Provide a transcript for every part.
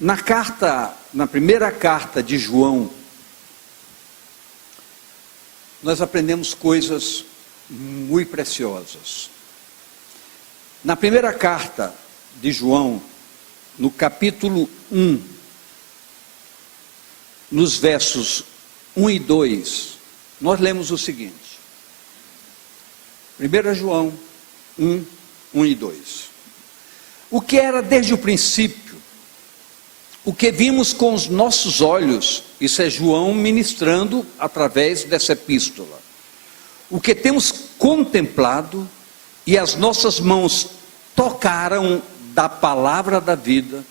Na primeira carta de João, nós aprendemos coisas muito preciosas. Na primeira carta de João, no capítulo 1, nos versos 1 e 2, nós lemos o seguinte: 1 João 1, 1 e 2. O que era desde o princípio, o que vimos com os nossos olhos, isso é João ministrando através dessa epístola, o que temos contemplado e as nossas mãos tocaram da palavra da vida.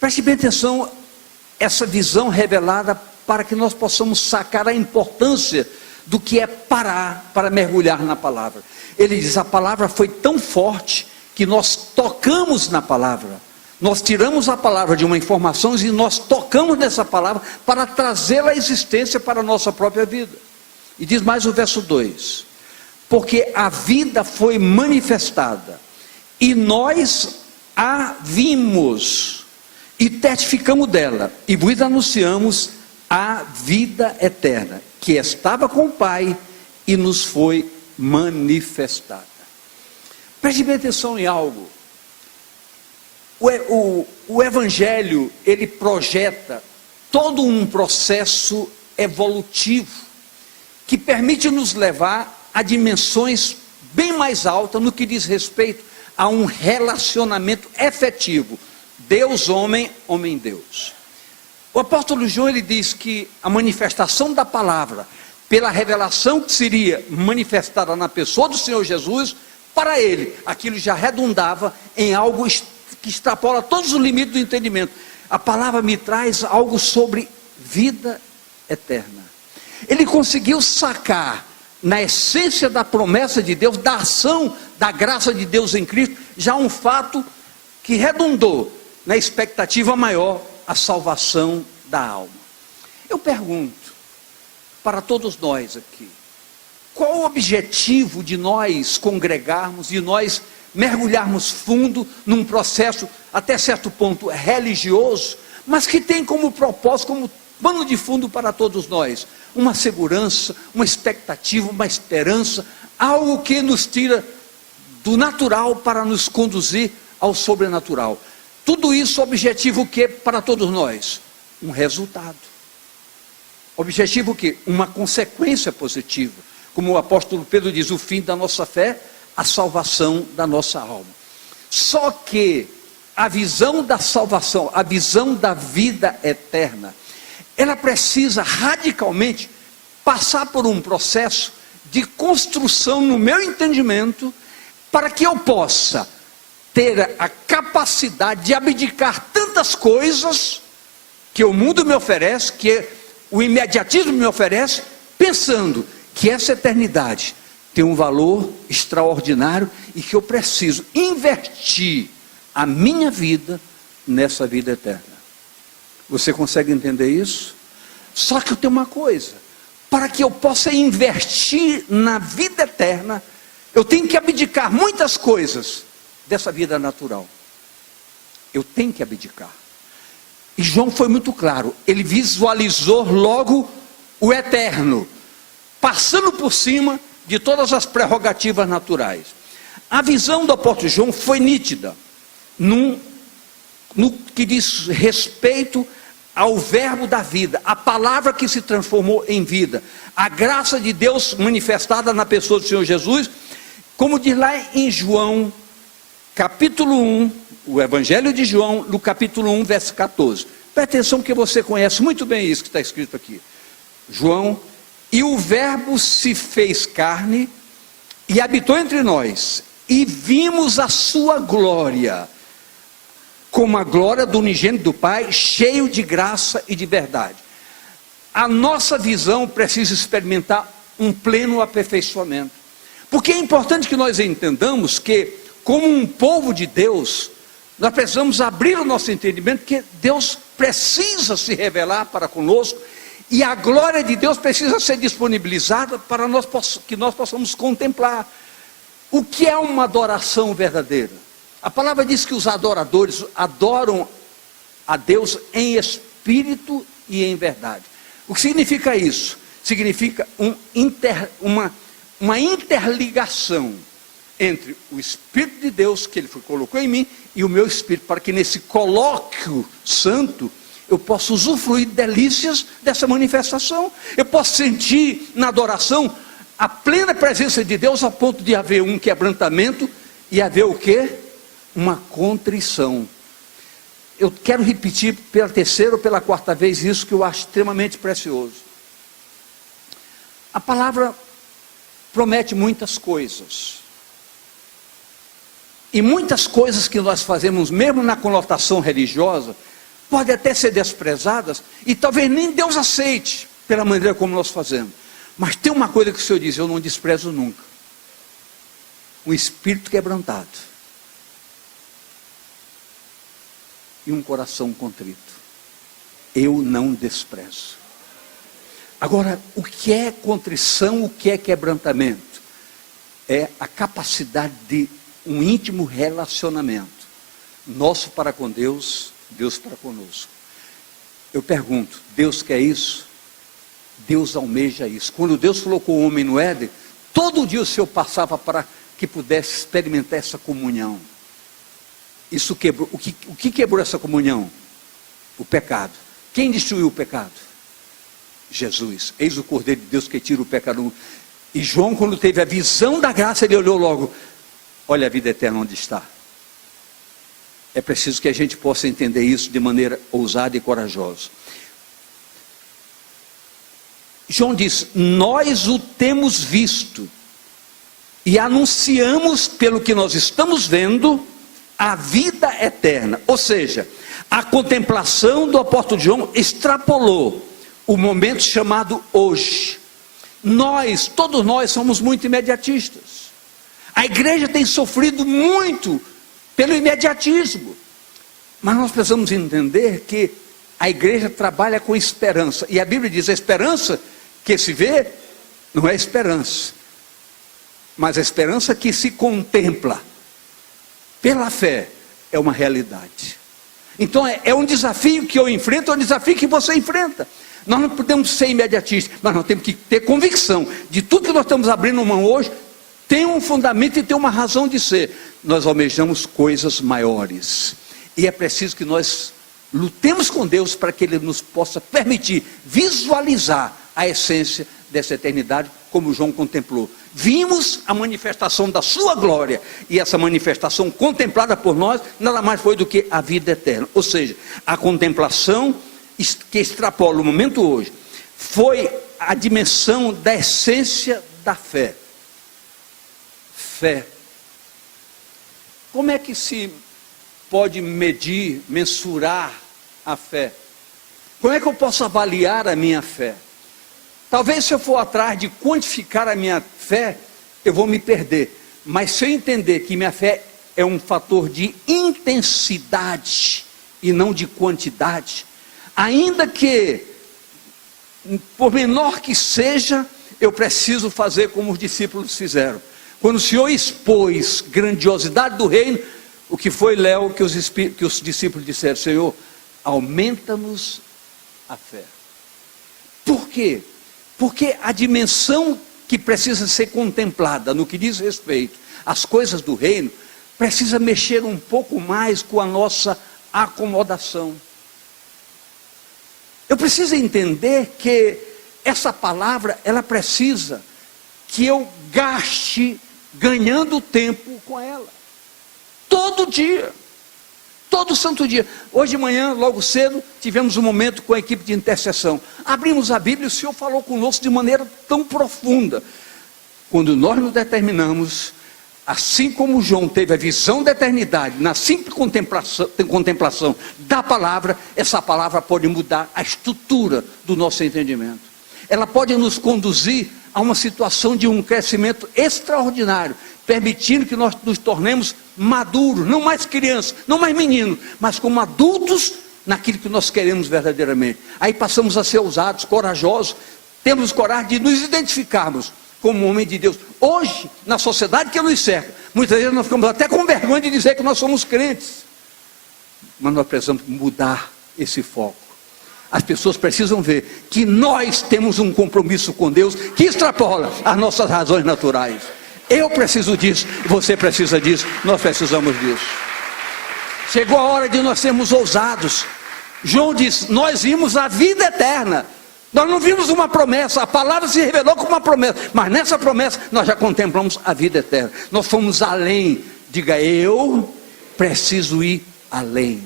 Preste bem atenção, essa visão revelada para que nós possamos sacar a importância do que é parar para mergulhar na palavra. Ele diz: a palavra foi tão forte que nós tocamos na palavra, nós tiramos a palavra de uma informação e nós tocamos nessa palavra para trazê-la à existência para a nossa própria vida. E diz mais o verso 2: porque a vida foi manifestada, e nós a vimos, e testificamos dela, e vos anunciamos a vida eterna, que estava com o Pai, e nos foi manifestada. Preste bem atenção em algo. O Evangelho, ele projeta todo um processo evolutivo, que permite nos levar a dimensões bem mais altas no que diz respeito a um relacionamento efetivo, Deus-homem, homem-Deus. O apóstolo João, ele diz que a manifestação da palavra, pela revelação que seria manifestada na pessoa do Senhor Jesus, para ele, aquilo já redundava em algo que extrapola todos os limites do entendimento. A palavra me traz algo sobre vida eterna. Ele conseguiu sacar, na essência da promessa de Deus, da ação, da graça de Deus em Cristo, já um fato que redundou na expectativa maior, a salvação da alma. Eu pergunto para todos nós aqui, qual o objetivo de nós congregarmos, de nós mergulharmos fundo num processo até certo ponto religioso, mas que tem como propósito, como pano de fundo para todos nós, uma segurança, uma expectativa, uma esperança, algo que nos tira do natural para nos conduzir ao sobrenatural. Tudo isso, objetivo o que para todos nós? Um resultado. Objetivo o que? Uma consequência positiva. Como o apóstolo Pedro diz, o fim da nossa fé, a salvação da nossa alma. Só que a visão da salvação, a visão da vida eterna, ela precisa radicalmente passar por um processo de construção no meu entendimento, para que eu possa ter a capacidade de abdicar tantas coisas que o mundo me oferece, que o imediatismo me oferece, pensando que essa eternidade tem um valor extraordinário e que eu preciso investir a minha vida nessa vida eterna. Você consegue entender isso? Só que eu tenho uma coisa: para que eu possa investir na vida eterna, eu tenho que abdicar muitas coisas dessa vida natural. Eu tenho que abdicar. E João foi muito claro, ele visualizou logo o eterno, passando por cima de todas as prerrogativas naturais. A visão do apóstolo João foi nítida, no que diz respeito ao verbo da vida, a palavra que se transformou em vida, a graça de Deus manifestada na pessoa do Senhor Jesus, como diz lá em João, capítulo 1, o Evangelho de João, no capítulo 1, verso 14. Preste atenção que você conhece muito bem isso que está escrito aqui. João: e o verbo se fez carne e habitou entre nós, e vimos a sua glória, como a glória do unigênito do Pai, cheio de graça e de verdade. A nossa visão precisa experimentar um pleno aperfeiçoamento, porque é importante que nós entendamos que, como um povo de Deus, nós precisamos abrir o nosso entendimento, que Deus precisa se revelar para conosco, e a glória de Deus precisa ser disponibilizada para que nós possamos contemplar. O que é uma adoração verdadeira? A palavra diz que os adoradores adoram a Deus em espírito e em verdade. O que significa isso? Significa uma interligação entre o Espírito de Deus que Ele colocou em mim e o meu espírito, para que nesse colóquio santo eu possa usufruir delícias dessa manifestação. Eu posso sentir na adoração a plena presença de Deus, a ponto de haver um quebrantamento e haver o quê? Uma contrição. Eu quero repetir pela terceira ou pela quarta vez isso que eu acho extremamente precioso. A palavra promete muitas coisas. E muitas coisas que nós fazemos, mesmo na conotação religiosa, podem até ser desprezadas, e talvez nem Deus aceite, pela maneira como nós fazemos. Mas tem uma coisa que o Senhor diz: eu não desprezo nunca. Um espírito quebrantado. E um coração contrito. Eu não desprezo. Agora, o que é contrição, o que é quebrantamento? É a capacidade de um íntimo relacionamento, nosso para com Deus, Deus para conosco. Eu pergunto, Deus quer isso? Deus almeja isso. Quando Deus colocou o homem no Éden, todo dia o Senhor passava para que pudesse experimentar essa comunhão. Isso quebrou. O que quebrou essa comunhão? O pecado. Quem destruiu o pecado? Jesus. Eis o Cordeiro de Deus que tira o pecado. E João, quando teve a visão da graça, ele olhou logo: olha a vida eterna onde está. É preciso que a gente possa entender isso de maneira ousada e corajosa. João diz: nós o temos visto e anunciamos, pelo que nós estamos vendo, a vida eterna. Ou seja, a contemplação do apóstolo João extrapolou o momento chamado hoje. Todos nós somos muito imediatistas. A igreja tem sofrido muito pelo imediatismo. Mas nós precisamos entender que a igreja trabalha com esperança. E a Bíblia diz: a esperança que se vê não é esperança, mas a esperança que se contempla pela fé é uma realidade. Então é um desafio que eu enfrento, é um desafio que você enfrenta. Nós não podemos ser imediatistas, mas nós temos que ter convicção de tudo que nós estamos abrindo mão hoje tem um fundamento e tem uma razão de ser. Nós almejamos coisas maiores, e é preciso que nós lutemos com Deus para que Ele nos possa permitir visualizar a essência dessa eternidade, como João contemplou. Vimos a manifestação da sua glória, e essa manifestação contemplada por nós nada mais foi do que a vida eterna. Ou seja, a contemplação que extrapola o momento hoje foi a dimensão da essência da fé. Fé. Como é que se pode medir, mensurar a fé? Como é que eu posso avaliar a minha fé? Talvez, se eu for atrás de quantificar a minha fé, eu vou me perder. Mas se eu entender que minha fé é um fator de intensidade e não de quantidade, ainda que, por menor que seja, eu preciso fazer como os discípulos fizeram. Quando o Senhor expôs grandiosidade do reino, o que foi, Léo, que os discípulos disseram: Senhor, aumenta-nos a fé. Por quê? Porque a dimensão que precisa ser contemplada no que diz respeito às coisas do reino, precisa mexer um pouco mais com a nossa acomodação. Eu preciso entender que essa palavra, ela precisa que eu gaste ganhando tempo com ela, todo dia, todo santo dia. Hoje de manhã, logo cedo, tivemos um momento com a equipe de intercessão. Abrimos a Bíblia e o Senhor falou conosco de maneira tão profunda. Quando nós nos determinamos, assim como João teve a visão da eternidade, na simples contemplação da palavra, essa palavra pode mudar a estrutura do nosso entendimento. Ela pode nos conduzir a uma situação de um crescimento extraordinário, permitindo que nós nos tornemos maduros, não mais crianças, não mais meninos, mas como adultos naquilo que nós queremos verdadeiramente. Aí passamos a ser ousados, corajosos, temos coragem de nos identificarmos como homem de Deus. Hoje, na sociedade que nos cerca, muitas vezes nós ficamos até com vergonha de dizer que nós somos crentes, mas nós precisamos mudar esse foco. As pessoas precisam ver que nós temos um compromisso com Deus que extrapola as nossas razões naturais. Eu preciso disso, você precisa disso, nós precisamos disso. Chegou a hora de nós sermos ousados. João diz: nós vimos a vida eterna. Nós não vimos uma promessa, a palavra se revelou como uma promessa, mas nessa promessa nós já contemplamos a vida eterna. Nós fomos além. Diga: eu preciso ir além.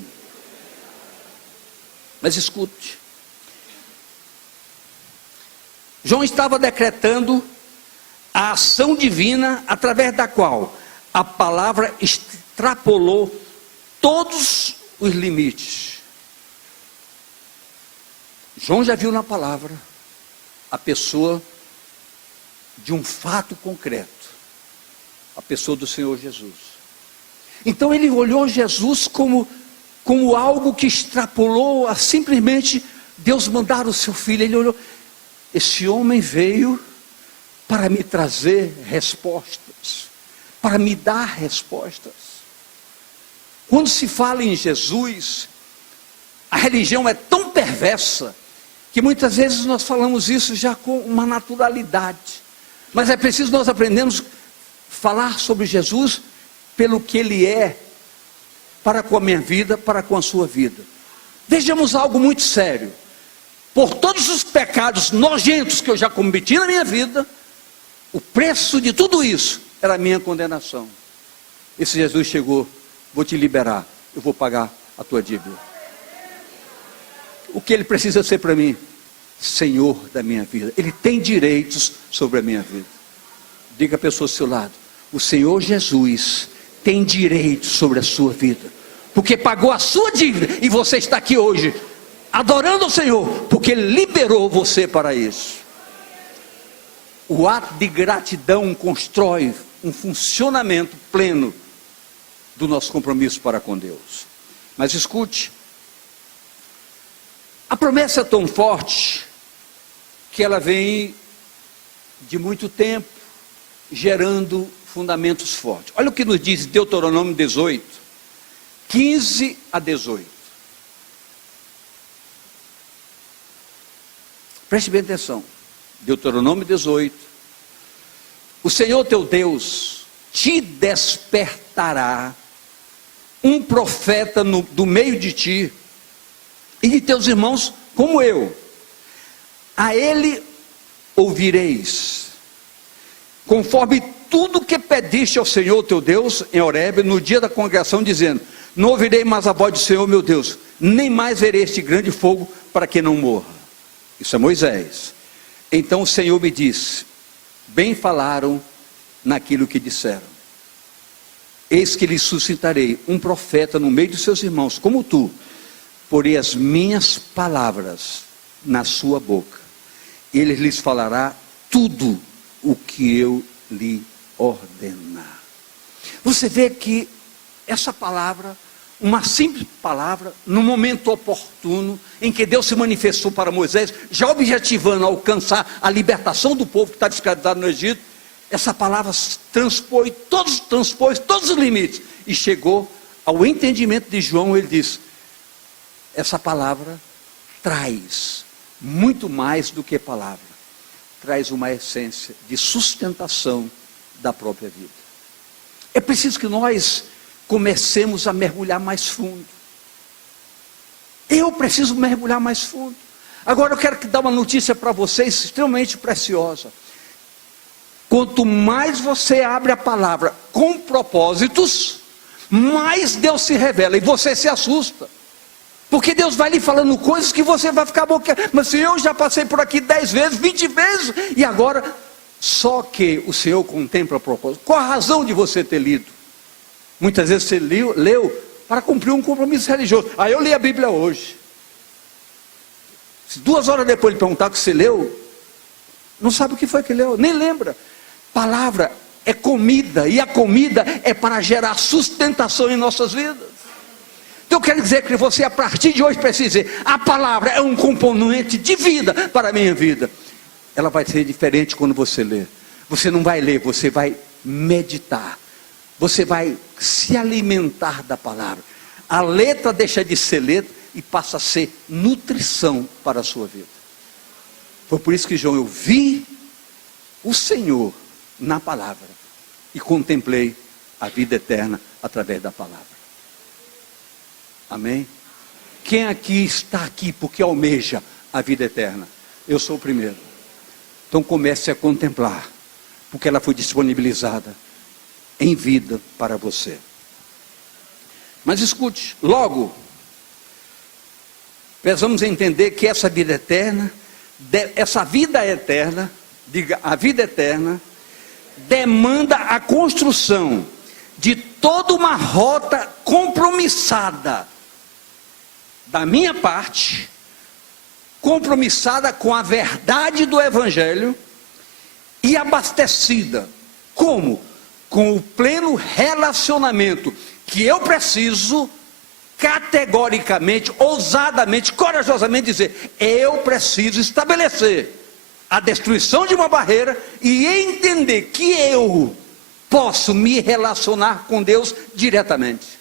Mas escute, João estava decretando a ação divina através da qual a palavra extrapolou todos os limites. João já viu na palavra a pessoa de um fato concreto, a pessoa do Senhor Jesus. Então ele olhou Jesus como algo que extrapolou a simplesmente Deus mandar o seu filho. Ele olhou: esse homem veio para me trazer respostas, para me dar respostas. Quando se fala em Jesus, a religião é tão perversa, que muitas vezes nós falamos isso já com uma naturalidade. Mas é preciso nós aprendermos a falar sobre Jesus pelo que Ele é, para com a minha vida, para com a sua vida. Vejamos algo muito sério. Por todos os pecados nojentos que eu já cometi na minha vida, o preço de tudo isso era a minha condenação. Esse Jesus chegou: vou te liberar, eu vou pagar a tua dívida. O que Ele precisa ser para mim? Senhor da minha vida. Ele tem direitos sobre a minha vida. Diga a pessoa ao seu lado: o Senhor Jesus tem direitos sobre a sua vida, porque pagou a sua dívida, e você está aqui hoje adorando o Senhor, porque Ele liberou você para isso. O ato de gratidão constrói um funcionamento pleno do nosso compromisso para com Deus. Mas escute, a promessa é tão forte que ela vem de muito tempo, gerando fundamentos fortes. Olha o que nos diz Deuteronômio 18, 15 a 18. Preste bem atenção. Deuteronômio 18. O Senhor teu Deus te despertará um profeta do meio de ti e de teus irmãos como eu. A ele ouvireis, conforme tudo que pediste ao Senhor teu Deus em Horebe, no dia da congregação, dizendo: não ouvirei mais a voz do Senhor meu Deus, nem mais verei este grande fogo, para que não morra. Isso é Moisés. Então o Senhor me disse: bem falaram naquilo que disseram. Eis que lhes suscitarei um profeta no meio dos seus irmãos, como tu, porei as minhas palavras na sua boca. Ele lhes falará tudo o que eu lhe ordenar. Você vê que essa palavra, uma simples palavra, no momento oportuno, em que Deus se manifestou para Moisés, já objetivando alcançar a libertação do povo que estava escravizado no Egito, essa palavra transpôs todos os limites, e chegou ao entendimento de João. Ele diz: essa palavra traz muito mais do que palavra, traz uma essência de sustentação da própria vida. É preciso que nós comecemos a mergulhar mais fundo. Eu preciso mergulhar mais fundo. Agora eu quero dar uma notícia para vocês extremamente preciosa. Quanto mais você abre a palavra com propósitos, mais Deus se revela, e você se assusta. Porque Deus vai lhe falando coisas que você vai ficar boquiaberto. Mas se eu já passei por aqui 10 vezes, 20 vezes, e agora, só que o Senhor contempla a propósito. Qual a razão de você ter lido? Muitas vezes você leu para cumprir um compromisso religioso. Aí eu li a Bíblia hoje. Se 2 horas depois ele perguntar o que você leu, não sabe o que foi que leu, nem lembra. Palavra é comida, e a comida é para gerar sustentação em nossas vidas. Então eu quero dizer que você, a partir de hoje, precisa dizer: a palavra é um componente de vida para a minha vida. Ela vai ser diferente quando você ler. Você não vai ler, você vai meditar. Você vai se alimentar da palavra. A letra deixa de ser letra e passa a ser nutrição para a sua vida. Foi por isso que João, eu vi o Senhor na palavra e contemplei a vida eterna através da palavra. Amém? Quem aqui está aqui porque almeja a vida eterna? Eu sou o primeiro. Então comece a contemplar, porque ela foi disponibilizada em vida para você. Mas escute, logo, precisamos entender que essa vida eterna, diga, a vida eterna, demanda a construção de toda uma rota compromissada, da minha parte, compromissada com a verdade do Evangelho e abastecida, como? Com o pleno relacionamento que eu preciso, categoricamente, ousadamente, corajosamente dizer, eu preciso estabelecer a destruição de uma barreira e entender que eu posso me relacionar com Deus diretamente.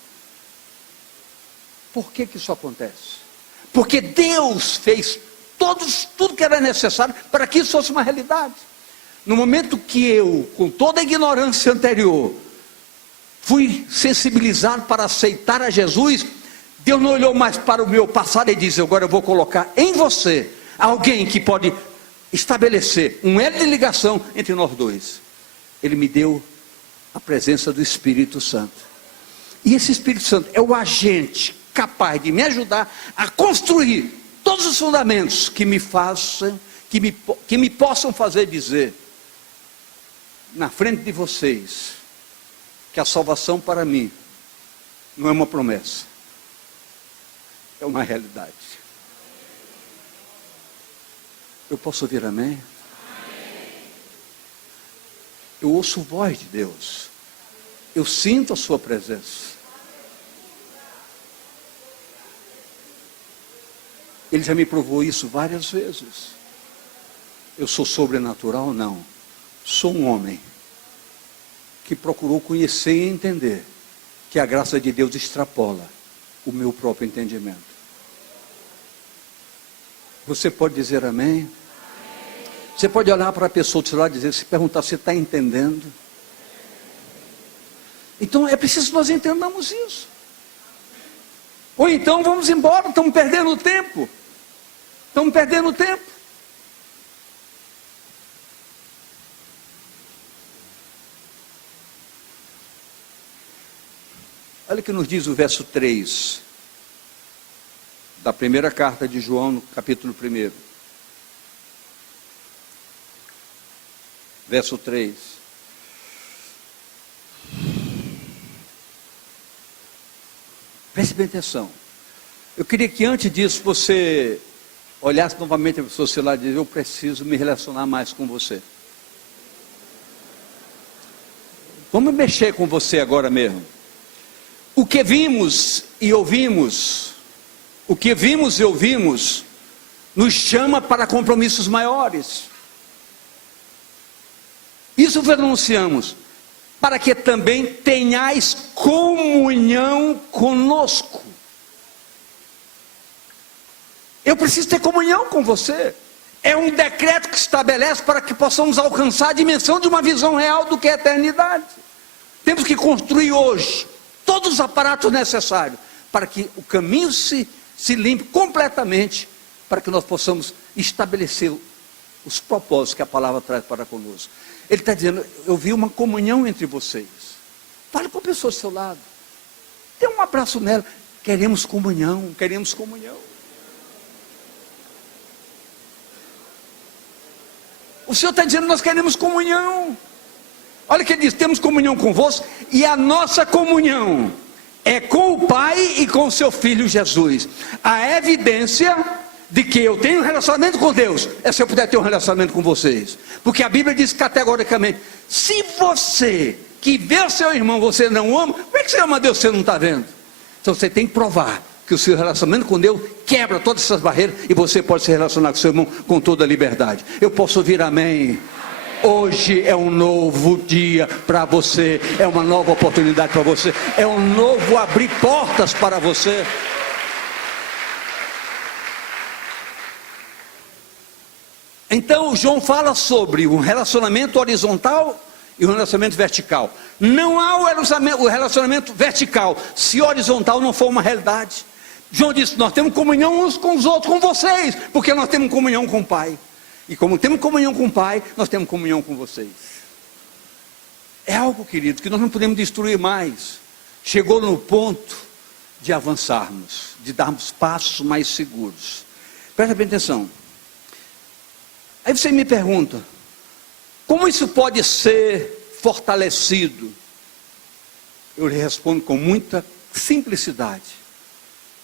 Por que isso acontece? Porque Deus fez tudo que era necessário para que isso fosse uma realidade. No momento que eu, com toda a ignorância anterior, fui sensibilizado para aceitar a Jesus, Deus não olhou mais para o meu passado e disse, agora eu vou colocar em você alguém que pode estabelecer um elo de ligação entre nós dois. Ele me deu a presença do Espírito Santo. E esse Espírito Santo é o agente capaz de me ajudar a construir todos os fundamentos que me façam, que me possam fazer dizer na frente de vocês que a salvação para mim não é uma promessa, é uma realidade. Eu posso ouvir amém? Eu ouço a voz de Deus, eu sinto a sua presença. Ele já me provou isso várias vezes. Eu sou sobrenatural? Não. Sou um homem que procurou conhecer e entender que a graça de Deus extrapola o meu próprio entendimento. Você pode dizer amém? Você pode olhar para a pessoa do seu lado e dizer, se perguntar, você está entendendo? Então é preciso que nós entendamos isso. Ou então vamos embora, estamos perdendo tempo. Estamos perdendo tempo. Olha o que nos diz o verso 3 da primeira carta de João, no capítulo 1. Verso 3. Preste bem atenção. Eu queria que antes disso você olhasse novamente para o seu celular e dissesse, eu preciso me relacionar mais com você. Vamos mexer com você agora mesmo. O que vimos e ouvimos, nos chama para compromissos maiores. Isso anunciamos, para que também tenhais comunhão conosco. Eu preciso ter comunhão com você. É um decreto que estabelece para que possamos alcançar a dimensão de uma visão real do que é a eternidade. Temos que construir hoje todos os aparatos necessários para que o caminho se limpe completamente, para que nós possamos estabelecer os propósitos que a palavra traz para conosco. Ele está dizendo, eu vi uma comunhão entre vocês. Fale com a pessoa do seu lado. Dê um abraço nela. Queremos comunhão, queremos comunhão. O Senhor está dizendo, nós queremos comunhão. Olha o que ele diz, temos comunhão convosco, e a nossa comunhão é com o Pai e com o seu Filho Jesus. A evidência de que eu tenho um relacionamento com Deus é se eu puder ter um relacionamento com vocês. Porque a Bíblia diz categoricamente, se você que vê o seu irmão você não ama, como é que você ama a Deus se você não está vendo? Então você tem que provar que o seu relacionamento com Deus quebra todas essas barreiras e você pode se relacionar com seu irmão com toda a liberdade. Eu posso ouvir amém? Hoje é um novo dia para você, é uma nova oportunidade para você, é um novo abrir portas para você. Então, João fala sobre um relacionamento horizontal e um relacionamento vertical. Não há o relacionamento vertical se horizontal não for uma realidade. João disse: nós temos comunhão uns com os outros, com vocês, porque nós temos comunhão com o Pai. E como temos comunhão com o Pai, nós temos comunhão com vocês. É algo, querido, que nós não podemos destruir mais. Chegou no ponto de avançarmos, de darmos passos mais seguros. Presta bem atenção. Aí você me pergunta: como isso pode ser fortalecido? Eu lhe respondo com muita simplicidade: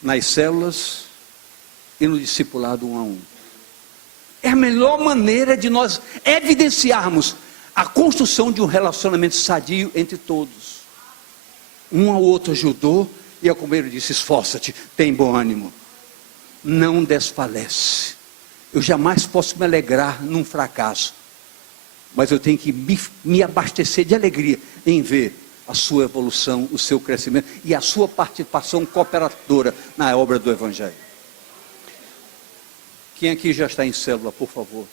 nas células e no discipulado 1 a 1. É a melhor maneira de nós evidenciarmos a construção de um relacionamento sadio entre todos. Um ao outro ajudou, e a companheira disse: esforça-te, tem bom ânimo, não desfalece. Eu jamais posso me alegrar num fracasso, mas eu tenho que me abastecer de alegria em ver a sua evolução, o seu crescimento e a sua participação cooperadora na obra do Evangelho. Quem aqui já está em célula, por favor?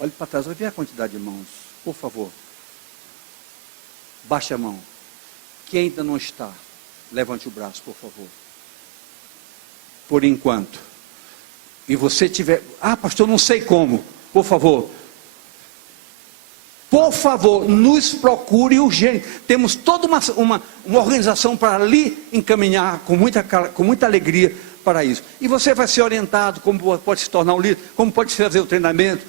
Olhe para trás, vai ver a quantidade de mãos, por favor. Baixe a mão. Quem ainda não está, levante o braço, por favor. Por enquanto. E você tiver: ah, pastor, não sei como. Por favor, nos procure urgente. Temos toda uma organização para ali encaminhar com muita alegria para isso. E você vai ser orientado como pode se tornar um líder, como pode fazer o treinamento.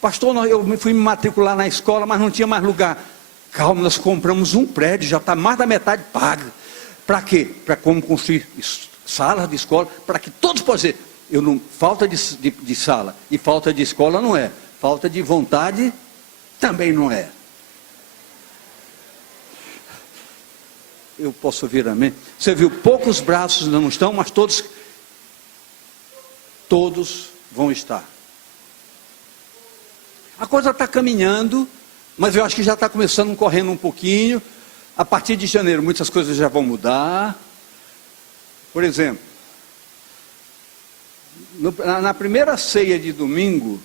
Pastor, eu fui me matricular na escola, mas não tinha mais lugar. Calma, nós compramos um prédio, já está mais da metade paga. Para quê? Para como construir salas de escola, para que todos possam dizer: falta de sala e falta de escola não é, falta de vontade também não é. Eu posso ouvir amém? Você viu, poucos braços não estão, mas todos vão estar. A coisa está caminhando, mas eu acho que já está começando correndo um pouquinho. A partir de janeiro muitas coisas já vão mudar. Por exemplo, na primeira ceia de domingo,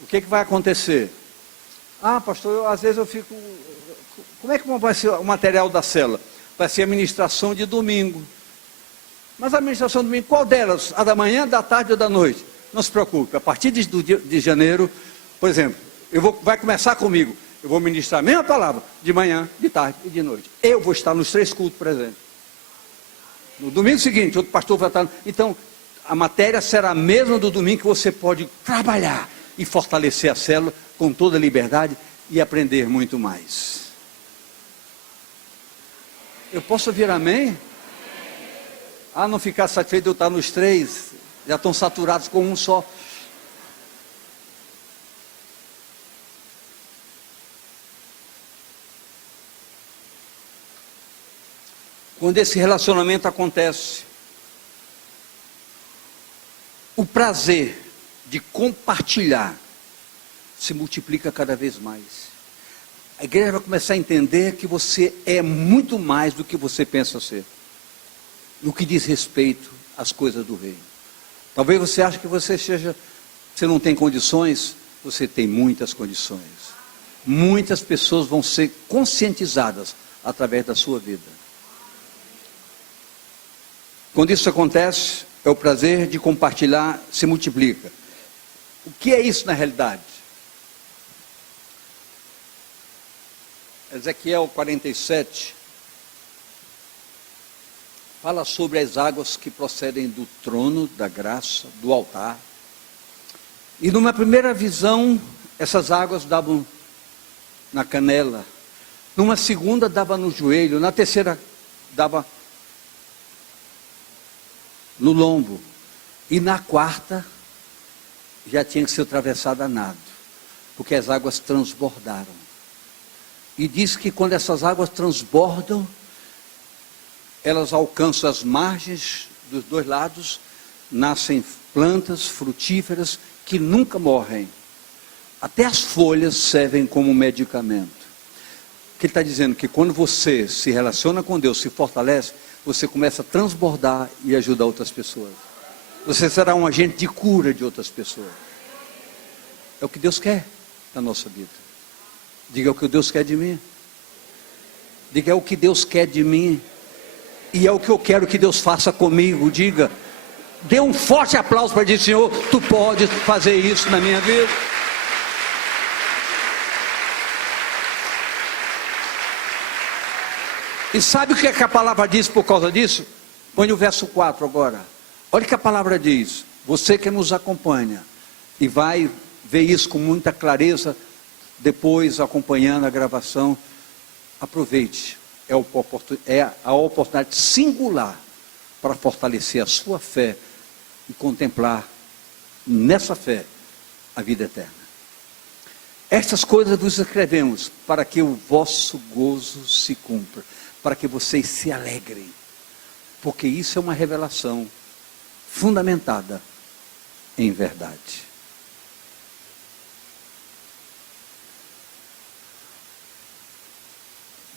o que vai acontecer? Ah, pastor, às vezes eu fico: como é que vai ser o material da célula? Vai ser a ministração de domingo. Mas a administração de domingo, qual delas? A da manhã, da tarde ou da noite? Não se preocupe, a partir de janeiro, por exemplo, vai começar comigo. Eu vou ministrar a mesma palavra, de manhã, de tarde e de noite. Eu vou estar nos 3 cultos presentes. No domingo seguinte, outro pastor vai estar. Então, a matéria será a mesma do domingo, que você pode trabalhar e fortalecer a célula com toda a liberdade e aprender muito mais. Eu posso ouvir amém? Ah, não ficar satisfeito de eu estar nos 3, já estão saturados com um só. Quando esse relacionamento acontece, o prazer de compartilhar se multiplica cada vez mais. A igreja vai começar a entender que você é muito mais do que você pensa ser, no que diz respeito às coisas do reino. Talvez você ache que você não tem condições. Você tem muitas condições. Muitas pessoas vão ser conscientizadas através da sua vida. Quando isso acontece, o prazer de compartilhar se multiplica. O que é isso na realidade? Ezequiel 47 fala sobre as águas que procedem do trono da graça, do altar. E numa primeira visão, essas águas davam na canela. Numa segunda, dava no joelho. Na terceira, dava no lombo. E na quarta, já tinha que ser atravessada a nado, porque as águas transbordaram. E diz que quando essas águas transbordam, elas alcançam as margens dos dois lados, nascem plantas frutíferas que nunca morrem. Até as folhas servem como medicamento. O que ele está dizendo? Que quando você se relaciona com Deus, se fortalece, você começa a transbordar e ajudar outras pessoas. Você será um agente de cura de outras pessoas. É o que Deus quer da nossa vida. Diga: é o que Deus quer de mim. Diga: é o que Deus quer de mim. E é o que eu quero que Deus faça comigo. Diga, dê um forte aplauso para dizer: Senhor, tu podes fazer isso na minha vida. E sabe o que é que a palavra diz por causa disso? Põe o verso 4 agora. Olha o que a palavra diz. Você que nos acompanha e vai ver isso com muita clareza depois, acompanhando a gravação, aproveite. É a oportunidade singular para fortalecer a sua fé e contemplar nessa fé a vida eterna. Estas coisas vos escrevemos para que o vosso gozo se cumpra, para que vocês se alegrem, porque isso é uma revelação fundamentada em verdade.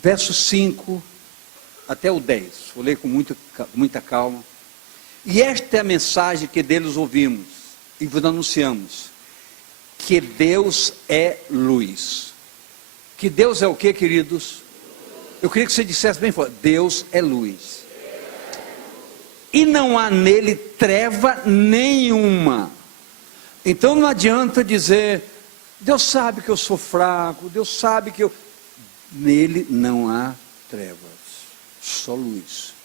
Verso 5 até o 10, vou ler com muita calma. E esta é a mensagem que deles ouvimos e vos anunciamos: que Deus é luz. Que Deus é o que, queridos? Eu queria que você dissesse bem forte: Deus é luz. E não há nele treva nenhuma. Então não adianta dizer: Deus sabe que eu sou fraco, Deus sabe que eu... Nele não há trevas, só luz.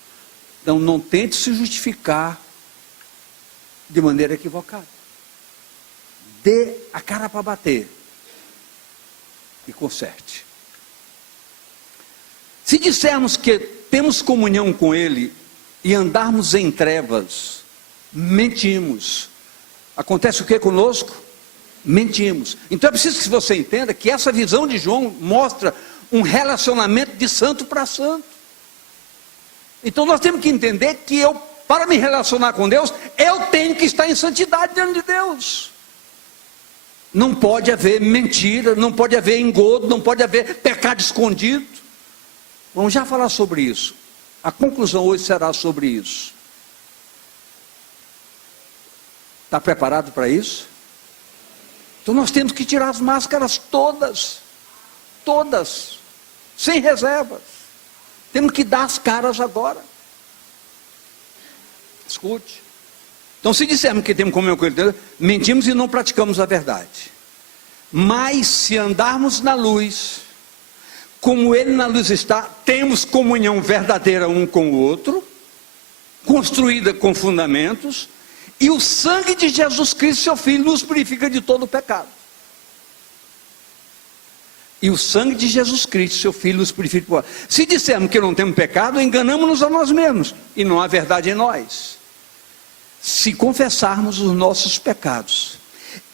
Então não tente se justificar de maneira equivocada. Dê a cara para bater e conserte. Se dissermos que temos comunhão com Ele e andarmos em trevas, mentimos. Acontece o que conosco? Mentimos. Então é preciso que você entenda que essa visão de João mostra um relacionamento de santo para santo. Então nós temos que entender que para me relacionar com Deus, eu tenho que estar em santidade diante de Deus. Não pode haver mentira, não pode haver engodo, não pode haver pecado escondido. Vamos já falar sobre isso. A conclusão hoje será sobre isso. Está preparado para isso? Então nós temos que tirar as máscaras todas, sem reservas. Temos que dar as caras agora. Escute. Então, se dissermos que temos comunhão com Ele, mentimos e não praticamos a verdade. Mas se andarmos na luz, como Ele na luz está, temos comunhão verdadeira um com o outro, construída com fundamentos, e o sangue de Jesus Cristo, seu Filho, nos purifica de todo o pecado. E o sangue de Jesus Cristo, seu Filho, nos purifica. Se dissermos que não temos pecado, enganamos-nos a nós mesmos, e não há verdade em nós. Se confessarmos os nossos pecados,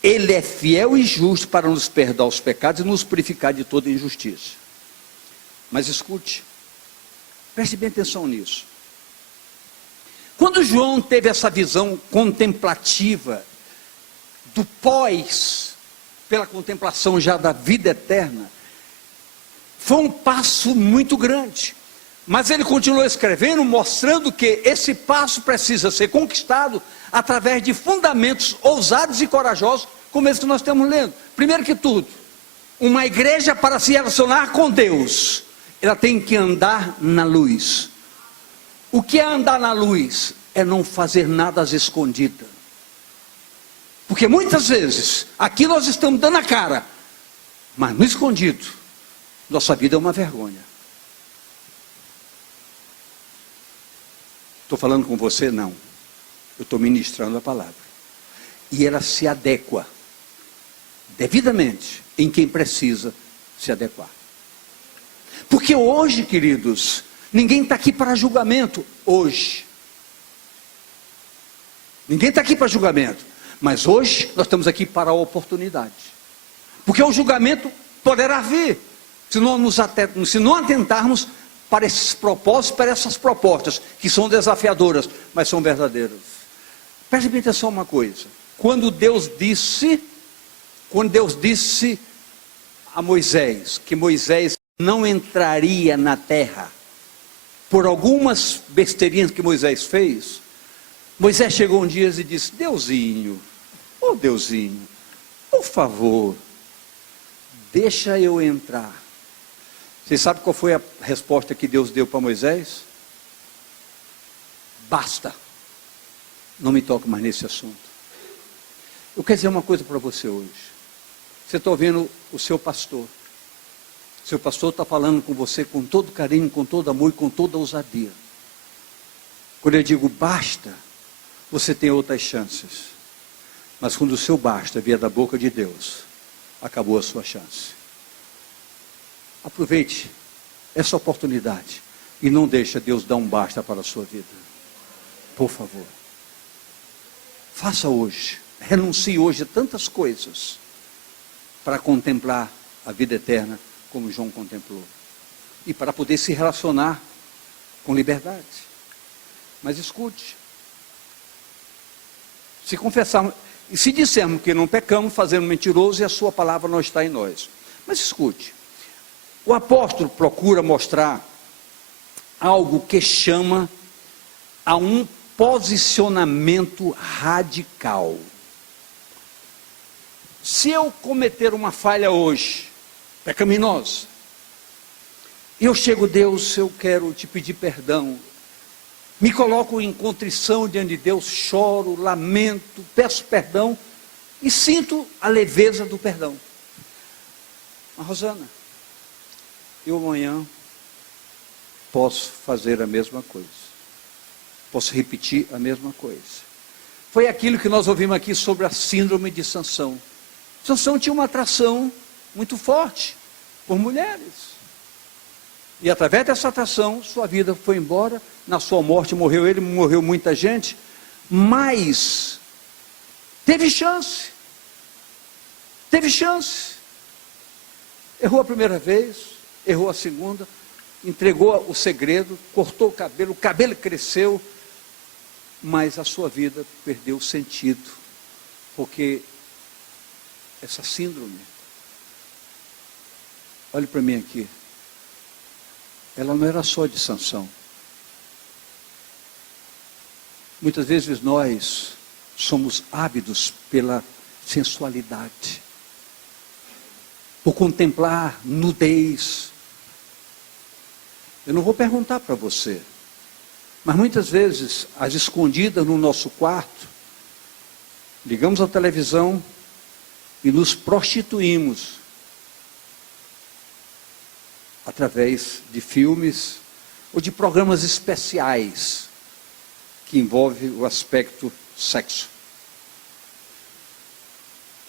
Ele é fiel e justo para nos perdoar os pecados e nos purificar de toda injustiça. Mas escute, preste bem atenção nisso. Quando João teve essa visão contemplativa do pós, pela contemplação já da vida eterna, foi um passo muito grande. Mas ele continuou escrevendo, mostrando que esse passo precisa ser conquistado através de fundamentos ousados e corajosos, como esse que nós estamos lendo. Primeiro que tudo, uma igreja, para se relacionar com Deus, ela tem que andar na luz. O que é andar na luz? É não fazer nada às escondidas. Porque muitas vezes, aqui nós estamos dando a cara, mas no escondido, nossa vida é uma vergonha. Estou falando com você? Não. Eu estou ministrando a palavra. E ela se adequa devidamente em quem precisa se adequar. Porque hoje, queridos, ninguém está aqui para julgamento. Hoje. Ninguém está aqui para julgamento. Mas hoje nós estamos aqui para a oportunidade. Porque o julgamento poderá vir, se não atentarmos para esses propósitos, para essas propostas, que são desafiadoras, mas são verdadeiras. Preste bem atenção a uma coisa. Quando Deus disse a Moisés, que Moisés não entraria na terra, por algumas besteirinhas que Moisés fez, Moisés chegou um dia e disse: Deusinho, ô Deusinho, Por favor, deixa eu entrar. Vocês sabem qual foi a resposta que Deus deu para Moisés? Basta, não me toque mais nesse assunto. Eu quero dizer uma coisa para você hoje. Você está ouvindo o seu pastor. Seu pastor está falando com você com todo carinho, com todo amor e com toda ousadia. Quando eu digo basta, você tem outras chances. Mas quando o seu basta vier da boca de Deus, acabou a sua chance. Aproveite essa oportunidade e não deixe Deus dar um basta para a sua vida. Por favor. Faça hoje, renuncie hoje a tantas coisas para contemplar a vida eterna como João contemplou. E para poder se relacionar com liberdade. Mas escute. Se confessarmos, e se dissermos que não pecamos, fazemos mentiroso e a sua palavra não está em nós. Mas escute. O apóstolo procura mostrar algo que chama a um posicionamento radical. Se eu cometer uma falha hoje, pecaminosa, eu chego, Deus, eu quero te pedir perdão, me coloco em contrição diante de Deus, choro, lamento, peço perdão e sinto a leveza do perdão. Mas Rosana, eu amanhã posso fazer a mesma coisa. Posso repetir a mesma coisa. Foi aquilo que nós ouvimos aqui sobre a síndrome de Sansão. Sansão tinha uma atração muito forte por mulheres. E através dessa atração, sua vida foi embora. Na sua morte morreu ele, morreu muita gente. Mas teve chance. Teve chance. Errou a primeira vez, errou a segunda, entregou o segredo, cortou o cabelo cresceu, mas a sua vida perdeu sentido, porque essa síndrome, olhe para mim aqui, ela não era só de Sansão. Muitas vezes nós somos ávidos pela sensualidade, por contemplar nudez. Eu não vou perguntar para você, mas muitas vezes, às escondidas no nosso quarto, ligamos a televisão e nos prostituímos através de filmes ou de programas especiais que envolvem o aspecto sexo.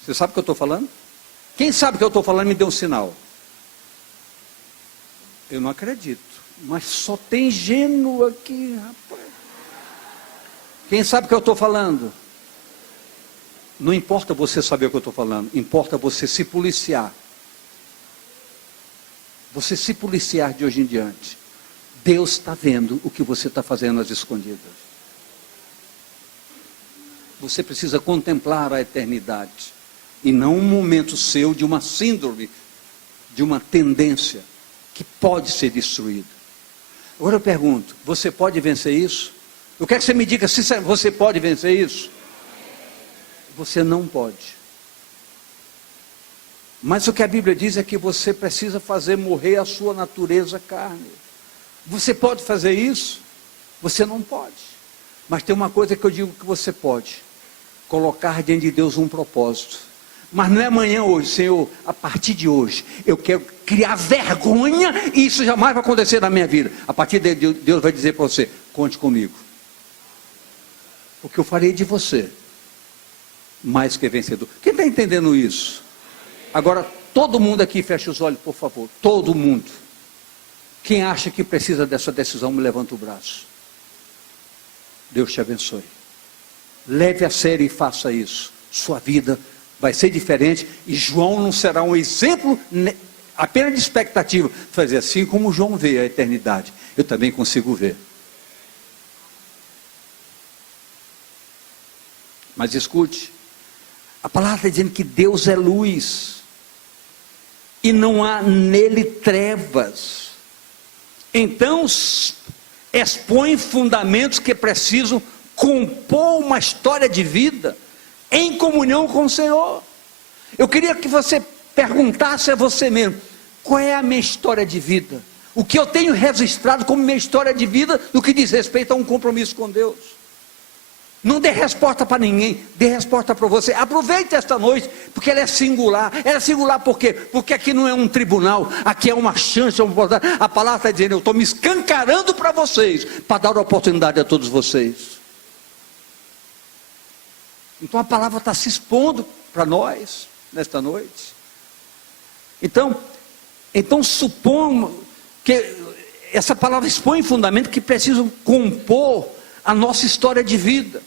Você sabe o que eu estou falando? Quem sabe o que eu estou falando me dê um sinal. Eu não acredito. Mas só tem gênio aqui, rapaz. Quem sabe o que eu estou falando? Não importa você saber o que eu estou falando, importa você se policiar. Você se policiar de hoje em diante. Deus está vendo o que você está fazendo às escondidas. Você precisa contemplar a eternidade. E não um momento seu de uma síndrome, de uma tendência que pode ser destruída. Agora eu pergunto, você pode vencer isso? Eu quero que você me diga se você pode vencer isso. Você não pode. Mas o que a Bíblia diz é que você precisa fazer morrer a sua natureza carne. Você pode fazer isso? Você não pode. Mas tem uma coisa que eu digo que você pode. Colocar diante de Deus um propósito. Mas não é amanhã, hoje, Senhor, a partir de hoje, eu quero criar vergonha e isso jamais vai acontecer na minha vida. A partir de Deus vai dizer para você, conte comigo. Porque eu farei de você mais que vencedor. Quem está entendendo isso? Agora, todo mundo aqui fecha os olhos, por favor. Todo mundo. Quem acha que precisa dessa decisão, me levanta o braço. Deus te abençoe. Leve a sério e faça isso. Sua vida vai ser diferente e João não será um exemplo apenas de expectativa. Fazer assim como João vê a eternidade, eu também consigo ver. Mas escute, a palavra está dizendo que Deus é luz e não há nele trevas. Então expõe fundamentos que precisam compor uma história de vida em comunhão com o Senhor. Eu queria que você perguntasse a você mesmo: qual é a minha história de vida? O que eu tenho registrado como minha história de vida no que diz respeito a um compromisso com Deus? Não dê resposta para ninguém, dê resposta para você. Aproveite esta noite, porque ela é singular. Ela é singular por quê? Porque aqui não é um tribunal, aqui é uma chance, uma oportunidade. A palavra está dizendo: eu estou me escancarando para vocês, para dar oportunidade a todos vocês. Então a palavra está se expondo para nós, nesta noite. Então supomos que essa palavra expõe fundamento que precisam compor a nossa história de vida.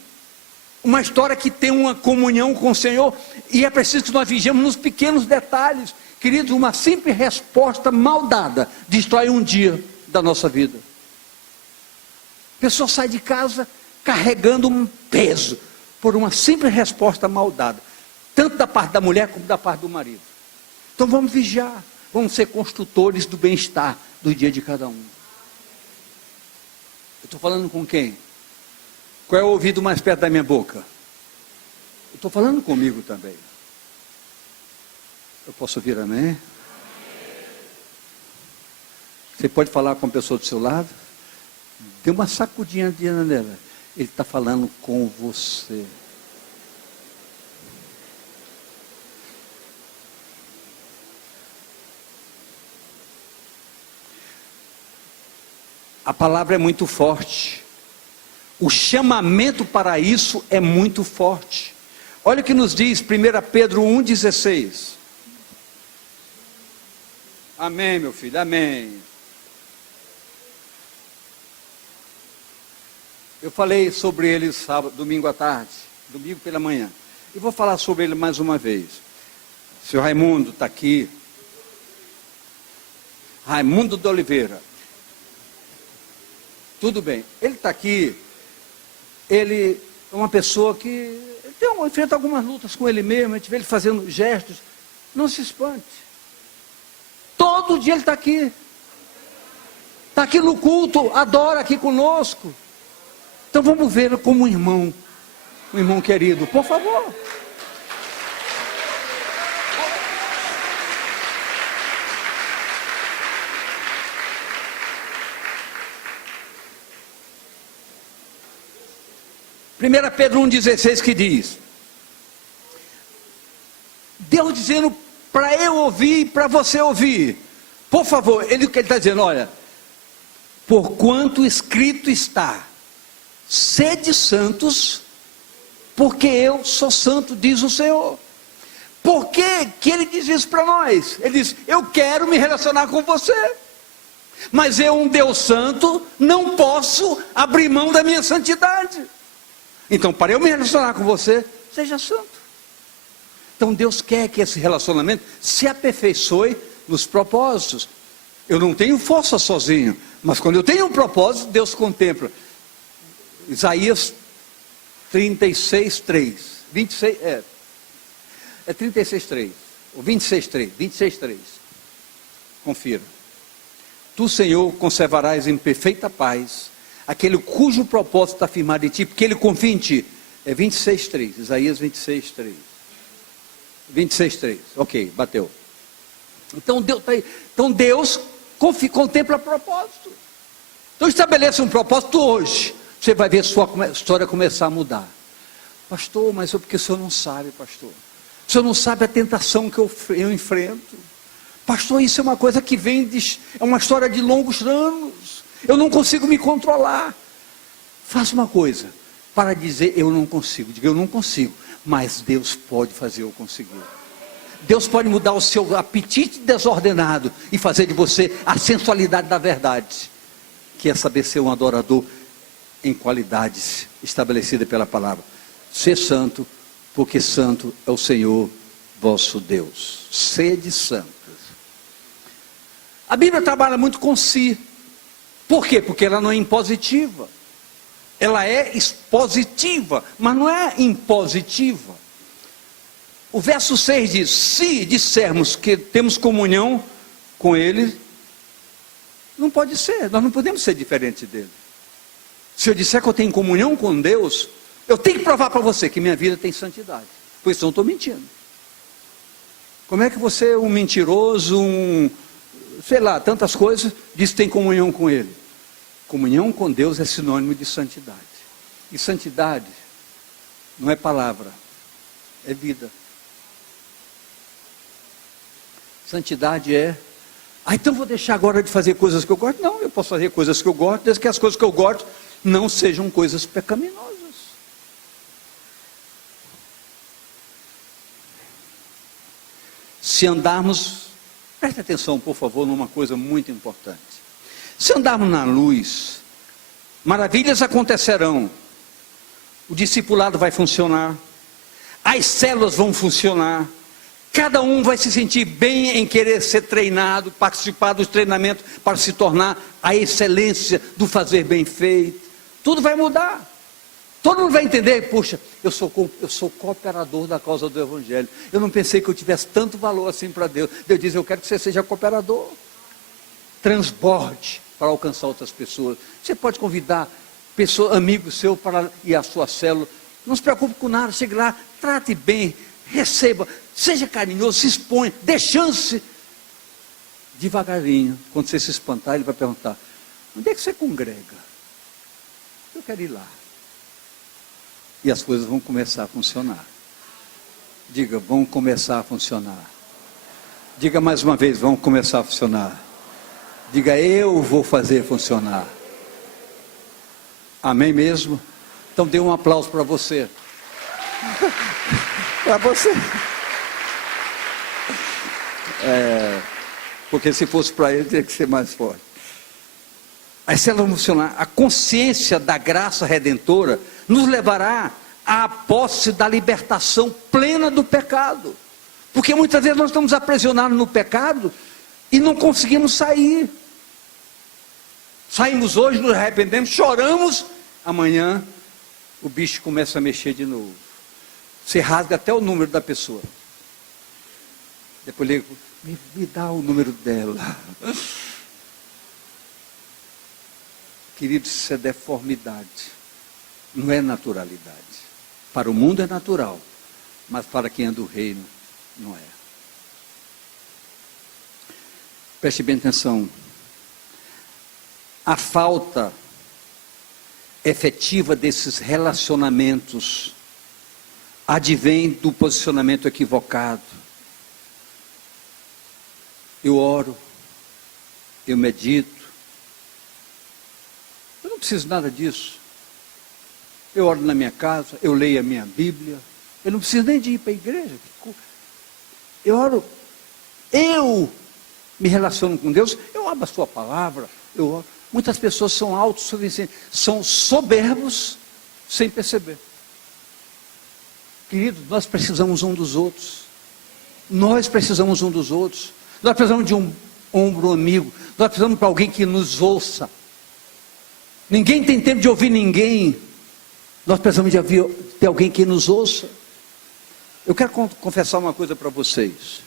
Uma história que tem uma comunhão com o Senhor, e é preciso que nós vigiemos nos pequenos detalhes. Queridos, uma simples resposta mal dada destrói um dia da nossa vida. A pessoa sai de casa carregando um peso, por uma simples resposta mal dada, tanto da parte da mulher como da parte do marido. Então vamos vigiar, vamos ser construtores do bem-estar do dia de cada um. Eu estou falando com quem? Qual é o ouvido mais perto da minha boca? Eu estou falando comigo também. Eu posso ouvir amém? Você pode falar com a pessoa do seu lado? Dê uma sacudinha nela. Ele está falando com você. A palavra é muito forte. O chamamento para isso é muito forte. Olha o que nos diz 1 Pedro 1,16. Amém, meu filho, amém. Eu falei sobre ele sábado, domingo à tarde, domingo pela manhã. E vou falar sobre ele mais uma vez. O senhor Raimundo está aqui. Raimundo de Oliveira. Tudo bem, ele está aqui. Ele é uma pessoa que enfrenta algumas lutas com ele mesmo. A gente vê ele fazendo gestos. Não se espante. Todo dia ele está aqui. Está aqui no culto, adora aqui conosco. Então vamos vê-lo como um irmão querido, por favor. Primeira Pedro 1,16 que diz: Deus dizendo para eu ouvir e para você ouvir. Por favor, o que ele está dizendo: olha, porquanto escrito está, sede santos, porque eu sou santo, diz o Senhor. Por que ele diz isso para nós? Ele diz: eu quero me relacionar com você, mas eu, um Deus santo, não posso abrir mão da minha santidade. Então, para eu me relacionar com você, seja santo. Então Deus quer que esse relacionamento se aperfeiçoe nos propósitos. Eu não tenho força sozinho, mas quando eu tenho um propósito, Deus contempla. Isaías 36:3, 26, é 36:3, ou 26:3, confira. Tu, Senhor, conservarás em perfeita paz aquele cujo propósito está firmado em ti, porque ele confia em ti. É 26:3, Isaías 26:3. 26:3, ok, bateu. Então Deus contempla propósito. Então estabeleça um propósito hoje. Você vai ver sua história começar a mudar. Pastor, mas porque o senhor não sabe, pastor. O senhor não sabe a tentação que eu enfrento. Pastor, isso é uma coisa que é uma história de longos anos. Eu não consigo me controlar. Faça uma coisa, para dizer eu não consigo. Diga: eu não consigo, mas Deus pode fazer eu conseguir. Deus pode mudar o seu apetite desordenado e fazer de você a sensualidade da verdade, que é saber ser um adorador em qualidades estabelecidas pela palavra. Ser santo, porque santo é o Senhor vosso Deus. Sede santos. A Bíblia trabalha muito com si. Por quê? Porque ela não é impositiva. Ela é expositiva, mas não é impositiva. O verso 6 diz: se dissermos que temos comunhão com Ele, não pode ser, nós não podemos ser diferentes dele. Se eu disser que eu tenho comunhão com Deus, eu tenho que provar para você que minha vida tem santidade, pois senão eu estou mentindo. Como é que você é um mentiroso, sei lá, tantas coisas, diz que tem comunhão com Ele? Comunhão com Deus é sinônimo de santidade. E santidade não é palavra, é vida. Santidade é, então vou deixar agora de fazer coisas que eu gosto. Não, eu posso fazer coisas que eu gosto, desde que as coisas que eu gosto não sejam coisas pecaminosas. Se andarmos, preste atenção por favor numa coisa muito importante. Se andarmos na luz, maravilhas acontecerão. O discipulado vai funcionar, as células vão funcionar, cada um vai se sentir bem em querer ser treinado, participar dos treinamentos para se tornar a excelência do fazer bem feito. Tudo vai mudar. Todo mundo vai entender, puxa, eu sou cooperador da causa do Evangelho. Eu não pensei que eu tivesse tanto valor assim para Deus. Deus diz, eu quero que você seja cooperador. Transborde para alcançar outras pessoas. Você pode convidar amigo seu para ir à sua célula. Não se preocupe com nada, chegue lá, trate bem, receba, seja carinhoso, se exponha, dê chance. Devagarinho, quando você se espantar, ele vai perguntar, onde é que você congrega? Eu quero ir lá. E as coisas vão começar a funcionar. Diga, vão começar a funcionar. Diga mais uma vez, vão começar a funcionar. Diga, eu vou fazer funcionar. Amém mesmo? Então dê um aplauso para você. Para você. Porque se fosse para ele, teria que ser mais forte. As células vão funcionar. A consciência da graça redentora nos levará à posse da libertação plena do pecado. Porque muitas vezes nós estamos aprisionados no pecado e não conseguimos sair. Saímos hoje, nos arrependemos, choramos, amanhã o bicho começa a mexer de novo. Você rasga até o número da pessoa. Depois liga, me dá o número dela. Querido, isso é deformidade, não é naturalidade. Para o mundo é natural, mas para quem é do reino, não é. Preste bem atenção. A falta efetiva desses relacionamentos advém do posicionamento equivocado. Eu oro, eu medito, eu não preciso nada disso. Eu oro na minha casa, eu leio a minha Bíblia, eu não preciso nem de ir para a igreja. Eu oro, eu me relaciono com Deus, eu abro a sua palavra, eu oro. Muitas pessoas são autossuficientes, são soberbos sem perceber. Queridos, nós precisamos um dos outros. Nós precisamos um dos outros. Nós precisamos de um ombro amigo. Nós precisamos de alguém que nos ouça. Ninguém tem tempo de ouvir ninguém. Nós precisamos de alguém que nos ouça. Eu quero confessar uma coisa para vocês.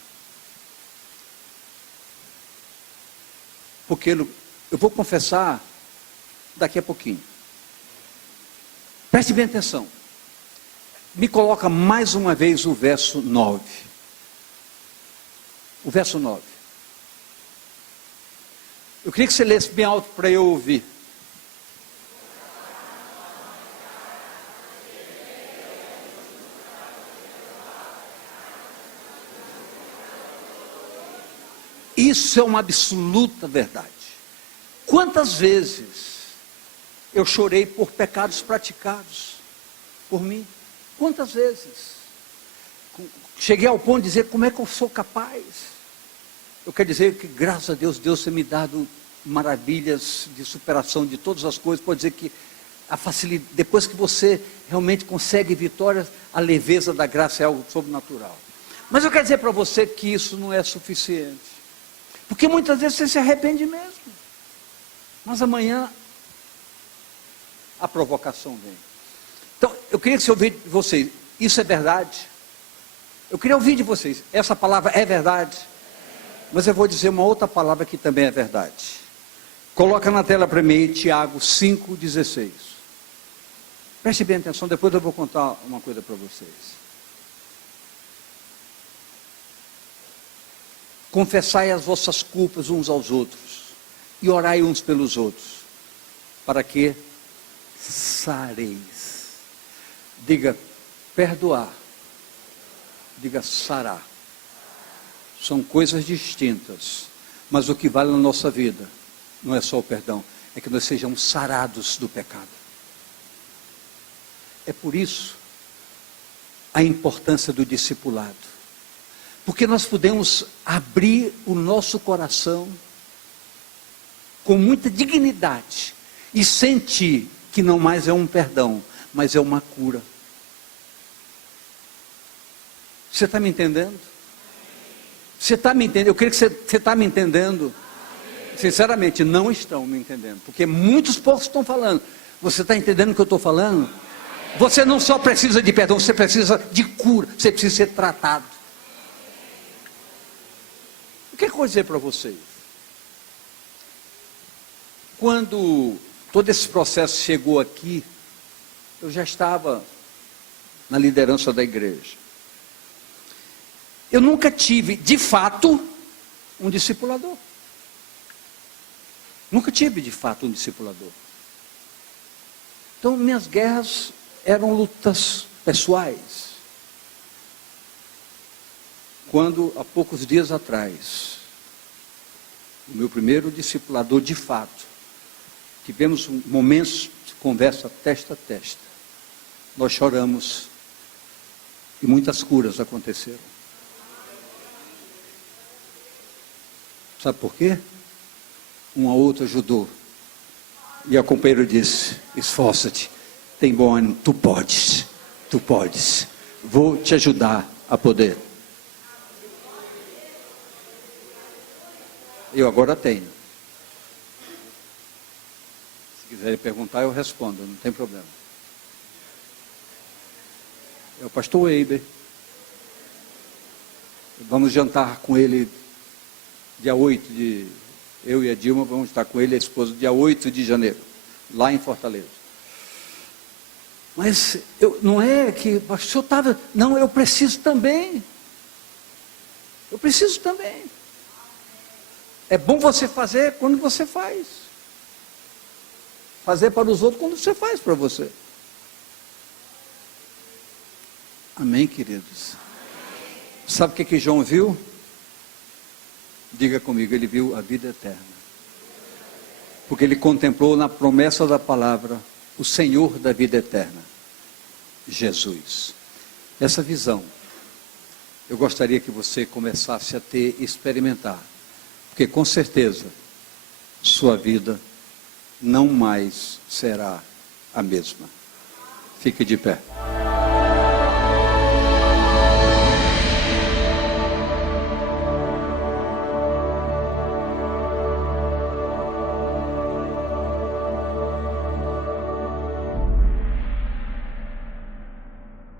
Porque eu vou confessar daqui a pouquinho. Preste bem atenção. Me coloca mais uma vez o verso 9. O verso 9. Eu queria que você lesse bem alto para eu ouvir. Isso é uma absoluta verdade. Quantas vezes eu chorei por pecados praticados por mim? Quantas vezes? Cheguei ao ponto de dizer, como é que eu sou capaz? Eu quero dizer que graças a Deus, Deus tem me dado maravilhas de superação de todas as coisas. Pode dizer que a facilidade, depois que você realmente consegue vitórias, a leveza da graça é algo sobrenatural. Mas eu quero dizer para você que isso não é suficiente. Porque muitas vezes você se arrepende mesmo. Mas amanhã a provocação vem. Então, eu queria que você ouvisse de vocês, isso é verdade? Eu queria ouvir de vocês, essa palavra é verdade? Mas eu vou dizer uma outra palavra que também é verdade. Coloca na tela para mim, Tiago 5,16. Preste bem atenção, depois eu vou contar uma coisa para vocês. confessai as vossas culpas uns aos outros, e orai uns pelos outros, para que sareis. Diga perdoar, diga sarar. São coisas distintas, mas o que vale na nossa vida não é só o perdão, é que nós sejamos sarados do pecado. É por isso a importância do discipulado, porque nós podemos abrir o nosso coração com muita dignidade e sentir que não mais é um perdão, mas é uma cura. Você está me entendendo? Você está me entendendo? Eu creio que você está me entendendo. Sinceramente, não estão me entendendo, porque muitos poucos estão falando. Você está entendendo o que eu estou falando? Você não só precisa de perdão, você precisa de cura, você precisa ser tratado. O que eu vou dizer para vocês? Quando todo esse processo chegou aqui, eu já estava na liderança da igreja. Eu nunca tive, de fato, um discipulador. Nunca tive, de fato, um discipulador. Então, minhas guerras eram lutas pessoais. Quando, há poucos dias atrás, o meu primeiro discipulador, de fato, tivemos momentos de conversa testa a testa. Nós choramos e muitas curas aconteceram. Sabe por quê? Um ao outro ajudou. E a companheira disse: esforça-te, tem bom ânimo, tu podes, vou te ajudar a poder. Eu agora tenho. Se quiserem perguntar, eu respondo, não tem problema. É o pastor Eiber. Vamos jantar com ele dia 8 de... Eu e a Dilma vamos estar com ele, a esposa, dia 8 de janeiro, lá em Fortaleza. Mas não é que o senhor estava... Não, eu preciso também. Eu preciso também. É bom você fazer quando você faz. Fazer para os outros quando você faz para você. Amém, queridos? Sabe o que João viu? Diga comigo, ele viu a vida eterna. Porque ele contemplou na promessa da palavra o Senhor da vida eterna, Jesus. Essa visão, eu gostaria que você começasse a ter, experimentar. Porque com certeza, sua vida não mais será a mesma. Fique de pé.